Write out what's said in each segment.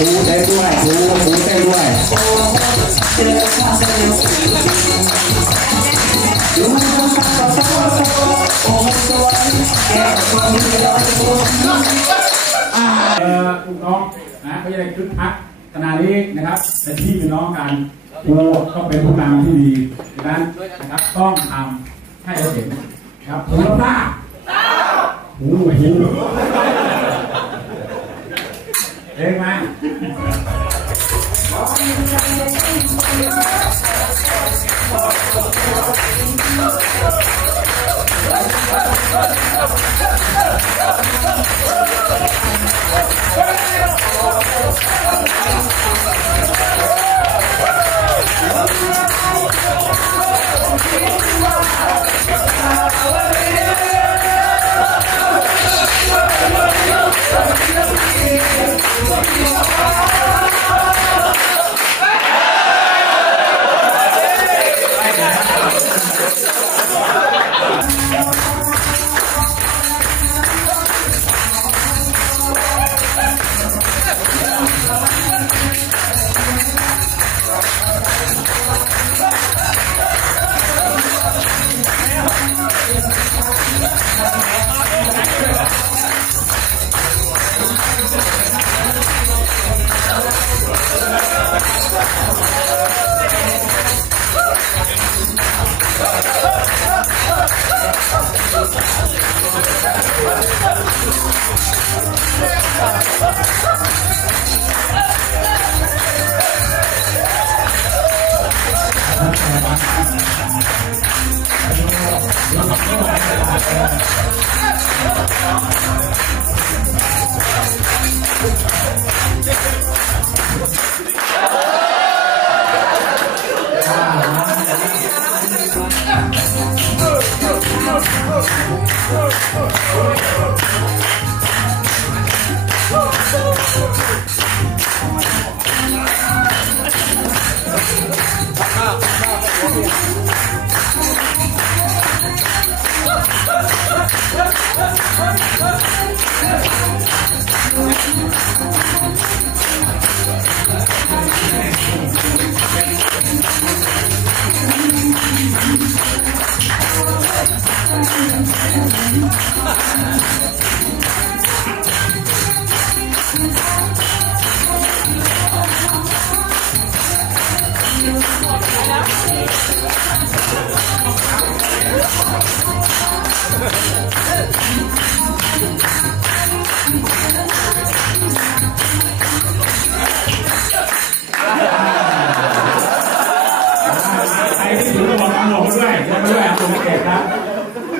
เต้นด้วยครูครูเต้นด้วยเออลูกน้องนะเขาจะได้คึกคักขณะนี้นะครับเป็นพี่เป็นน้องกันครูก็เป็นผู้นำที่ดีดังนั้นนะครับต้องทำให้เราเห็นครับหูรับตาหูหู เองไหม ใครที่ถือหมวกเอาหมวกมาด้วยเดินมาด้วยเอาหมวกมเก็บครับ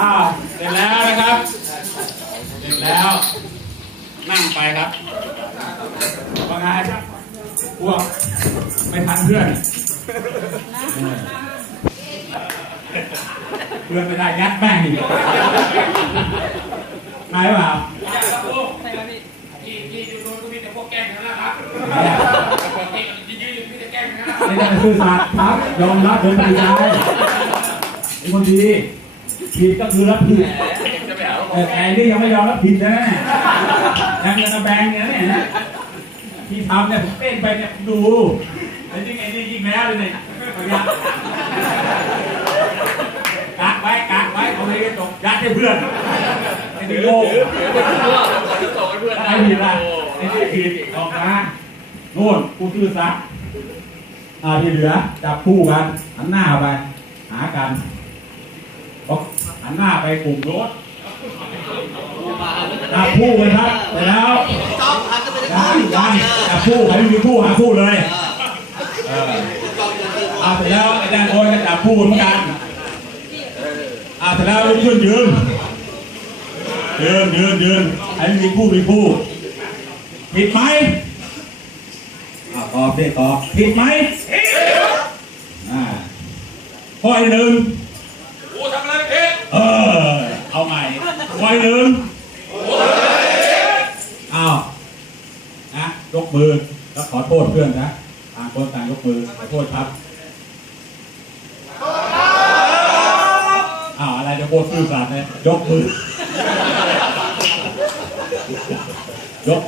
อ้าวเสร็จแล้วนะครับ เสร็จแล้ว นั่งไปครับว่าไงครับพวกไม่ทันเพื่อนเออเพื่อนไม่ได้ยัดแม่งอีกนายเปล่า ไม่ได้ซื่อสัตย์ครับยอมรับเป็นปริยายเป็นคนดีผิดก็คือรับผิดแต่ไอ้นี่ยังไม่ยอมรับผิดนะยังจะแบงเนี่ยเนี่ยนะที่ทำเนี่ยผมเต้นไปเนี่ยดูไอ้นี่ไอ้นี่ยิ่งแล้วเลยเนี่ยเอายัดกักไว้กักไว้เอาเลยกระจกยัดให้เพื่อนไอ้นี่โง่ไปดูว่าเราจะส่งให้เพื่อนไอ้ผิดละไอ้นี่ผิดออกมาโน่นกูชื่อซัก อ่าที่เหลือจับคู่กันหันหน้าไป หากันหันหน้าไปกลุ่มรถจับคู่กันครับเสร็จแล้วจ้องหันจะไปได้ที่จ้อได้งเออจับคู่ใครไม่มีคู่หาคู่เลยเออจ้องจะที่เอาเสร็จแล้วอาจารย์โอนก็จับคู่เหมือนกันเอาเสร็จแล้วลุกขึ้นยืนยืนยืนยืนให้มีผู้มีผู้ผิดไหม ตอบดิตอบผิดไหมอ่าข้อที่หนึ่งกูทำอะไรผิดเออ เอาใหม่ข้อที่หนึ่งอ้าวนะยกมือแล้วขอโทษเพื่อนนะต่างคนต่างยกมือขอโทษครับอ้าวอะไรจะโคตรซื่อสัตย์เนี่ยยกมือยก